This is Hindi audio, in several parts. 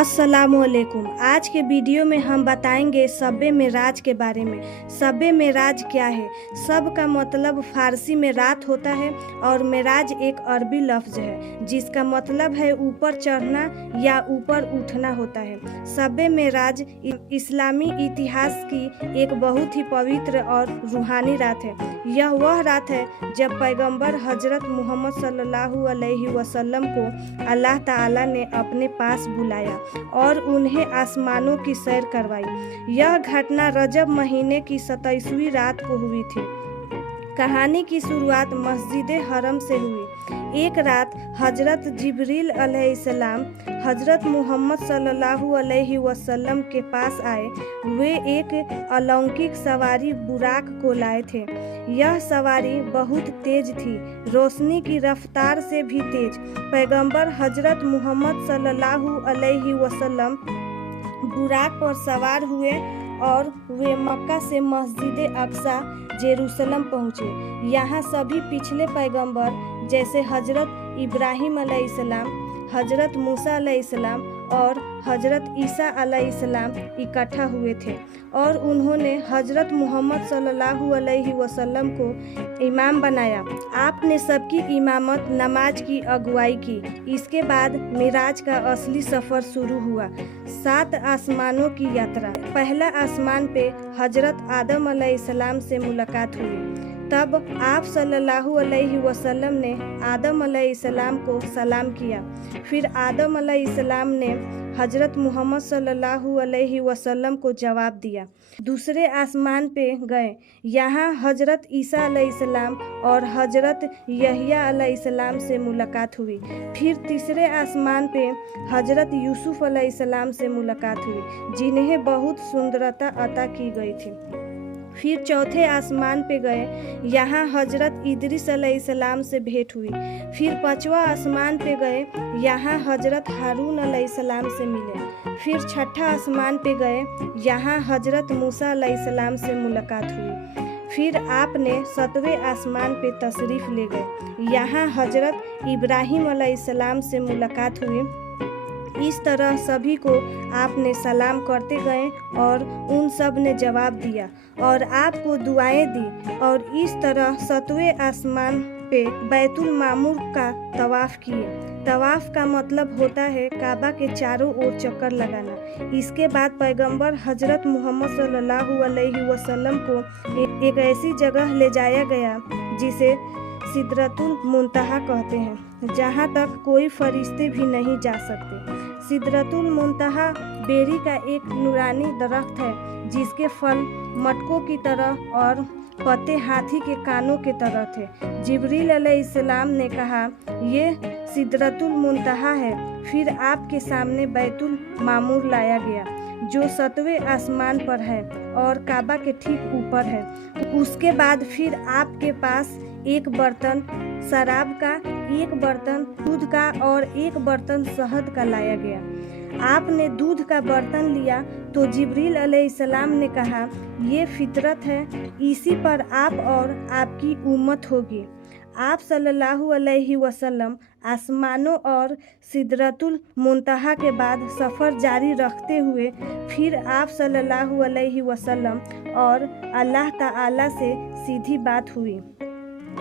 अस्सलामुअलैकुम। आज के वीडियो में हम बताएंगे शब-ए मेराज के बारे में। शब-ए मेराज क्या है? शब का मतलब फारसी में रात होता है और मेराज एक अरबी लफ्ज़ है जिसका मतलब है ऊपर चढ़ना या ऊपर उठना होता है। शब-ए मेराज इस्लामी इतिहास की एक बहुत ही पवित्र और रूहानी रात है। यह वह रात है जब पैगंबर हजरत मोहम्मद सल्लल्लाहु अलैहि वसल्लम को अल्लाह ताला ने अपने पास बुलाया और उन्हें आसमानों की सैर करवाई। यह घटना रजब महीने की 27वीं रात को हुई थी। कहानी की शुरुआत मस्जिद हरम से हुई। एक रात हजरत जिब्रील अलैहिस्सलाम हजरत मोहम्मद सल्लल्लाहु अलैहि वसल्लम के पास आए। वे एक अलौकिक सवारी बुराक को लाए थे। यह सवारी बहुत तेज थी, रोशनी की रफ्तार से भी तेज। पैगंबर हजरत मोहम्मद सल्लल्लाहु अलैहि वसल्लम बुराक पर सवार हुए और वे मक्का से मस्जिद अक्सा जेरूसलम पहुँचे। यहाँ सभी पिछले पैगंबर जैसे हजरत इब्राहिम अलैहिस्सलाम, हजरत मूसा अलैहिस्सलाम और हजरत ईसा अलैहिस्सलाम इकट्ठा हुए थे और उन्होंने हजरत मोहम्मद सल्लल्लाहु अलैहि वसल्लम को इमाम बनाया। आपने सबकी इमामत नमाज की अगुवाई की। इसके बाद मिराज का असली सफ़र शुरू हुआ। 7 आसमानों की यात्रा। पहला आसमान पे हजरत आदम अलैहिस्सलाम से मुलाकात हुई। तब आप सल्लल्लाहु अलैहि वसल्लम ने आदम अलैहिस्सलाम को सलाम किया। फिर आदम अलैहिस्सलाम ने हजरत मोहम्मद सल्लल्लाहु अलैहि वसल्लम को जवाब दिया। दूसरे आसमान पे गए। यहाँ हजरत ईसा अलैहिस्सलाम और हजरत यहिया अलैहिस्सलाम से मुलाकात हुई। फिर तीसरे आसमान पे हजरत यूसुफ अलैहिस्सलाम से मुलाकात हुई जिन्हें बहुत सुंदरता अता की गई थी। फिर चौथे आसमान पे गए। यहाँ हजरत इदरीस अलैहिस्सलाम से भेंट हुई। फिर 5वां आसमान पे गए। यहाँ हजरत हारून अलैहिस्सलाम से मिले। फिर 6ठा आसमान पे गए। यहाँ हजरत मूसा अलैहिस्सलाम से मुलाकात हुई। फिर आपने 7वें आसमान पे तशरीफ़ ले गए। यहाँ हजरत इब्राहिम अलैहिस्सलाम से मुलाकात हुई। इस तरह सभी को आपने सलाम करते गए और उन सब ने जवाब दिया और आपको दुआएं दी और इस तरह 7वें आसमान पे बैतुल मामूर का तवाफ़ किए। तवाफ़ का मतलब होता है काबा के चारों ओर चक्कर लगाना। इसके बाद पैगंबर हजरत मोहम्मद सल्लल्लाहु अलैहि वसल्लम को एक ऐसी जगह ले जाया गया जिसे सिदरतुल मुंतहा कहते हैं, जहाँ तक कोई फरिश्ते भी नहीं जा सकते। सिदरतुल मुंतहा बेरी का एक नूरानी दरख्त है जिसके फल मटकों की तरह और पत्ते हाथी के कानों के तरह थे। जिब्रील अलैहिस्सलाम ने कहा, ये सिदरतुल मुंतहा है। फिर आपके सामने बैतुल मामूर लाया गया जो 7वें आसमान पर है और काबा के ठीक ऊपर है। उसके बाद फिर आपके पास एक बर्तन शराब का, एक बर्तन दूध का और एक बर्तन शहद का लाया गया। आपने दूध का बर्तन लिया तो जिब्रील अलैहिस्सलाम ने कहा, ये फितरत है, इसी पर आप और आपकी उम्मत होगी। आप सल्लल्लाहु अलैहि वसल्लम आसमानों और सिदरतुल मुंतहा के बाद सफ़र जारी रखते हुए फिर आप सल्लल्लाहु अलैहि वसल्लम और अल्लाह ताला से सीधी बात हुई।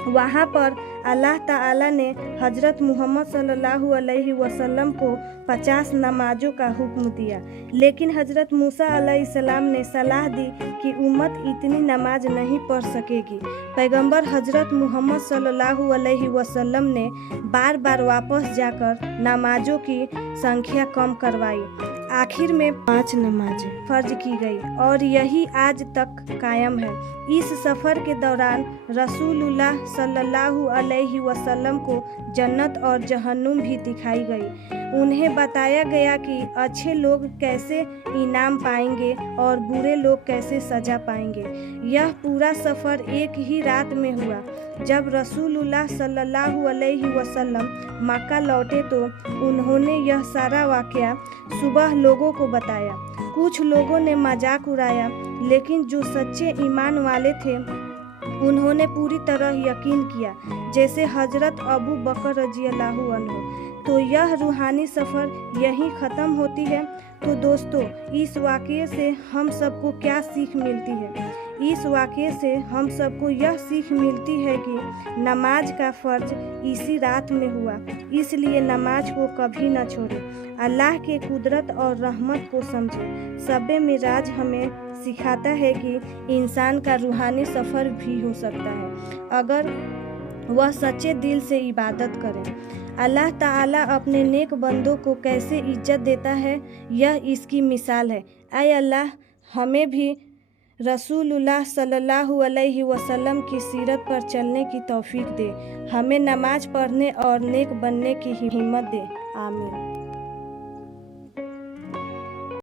वहाँ पर अल्लाह ताला ने हजरत मोहम्मद सल्लल्लाहु अलैहि वसल्लम को 50 नमाजों का हुक्म दिया, लेकिन हजरत मूसा अलैहिस्सलाम ने सलाह दी कि उम्मत इतनी नमाज नहीं पढ़ सकेगी। पैगंबर हजरत मोहम्मद सल्लल्लाहु अलैहि वसल्लम ने बार बार वापस जाकर नमाजों की संख्या कम करवाई। आखिर में 5 नमाजें फर्ज की गई और यही आज तक कायम है। इस सफ़र के दौरान रसूलुल्लाह सल्लल्लाहु अलैहि वसल्लम को जन्नत और जहन्नुम भी दिखाई गई। उन्हें बताया गया कि अच्छे लोग कैसे इनाम पाएंगे और बुरे लोग कैसे सज़ा पाएंगे। यह पूरा सफ़र एक ही रात में हुआ। जब रसूलुल्लाह सल्लल्लाहु अलैहि वसल्लम मक्का लौटे तो उन्होंने यह सारा वाक़या सुबह लोगों को बताया। कुछ लोगों ने मजाक उड़ाया, लेकिन जो सच्चे ईमान वाले थे उन्होंने पूरी तरह यकीन किया, जैसे हजरत अबू बकर रज़ियल्लाहु अन्हु। तो यह रूहानी सफ़र यहीं ख़त्म होती है। तो दोस्तों, इस वाक़ये से हम सबको क्या सीख मिलती है? इस वाक़ये से हम सबको यह सीख मिलती है कि नमाज का फ़र्ज इसी रात में हुआ, इसलिए नमाज को कभी न छोड़ें। अल्लाह के कुदरत और रहमत को समझें। शब-ए मिराज हमें सिखाता है कि इंसान का रूहानी सफ़र भी हो सकता है अगर वह सच्चे दिल से इबादत करे। अल्लाह ताला अपने नेक बंदों को कैसे इज्जत देता है, यह इसकी मिसाल है। ऐ अल्लाह, हमें भी रसूलुल्लाह सल्लल्लाहु अलैहि वसल्लम की सीरत पर चलने की तौफीक दे। हमें नमाज पढ़ने और नेक बनने की हिम्मत दे। आमीन।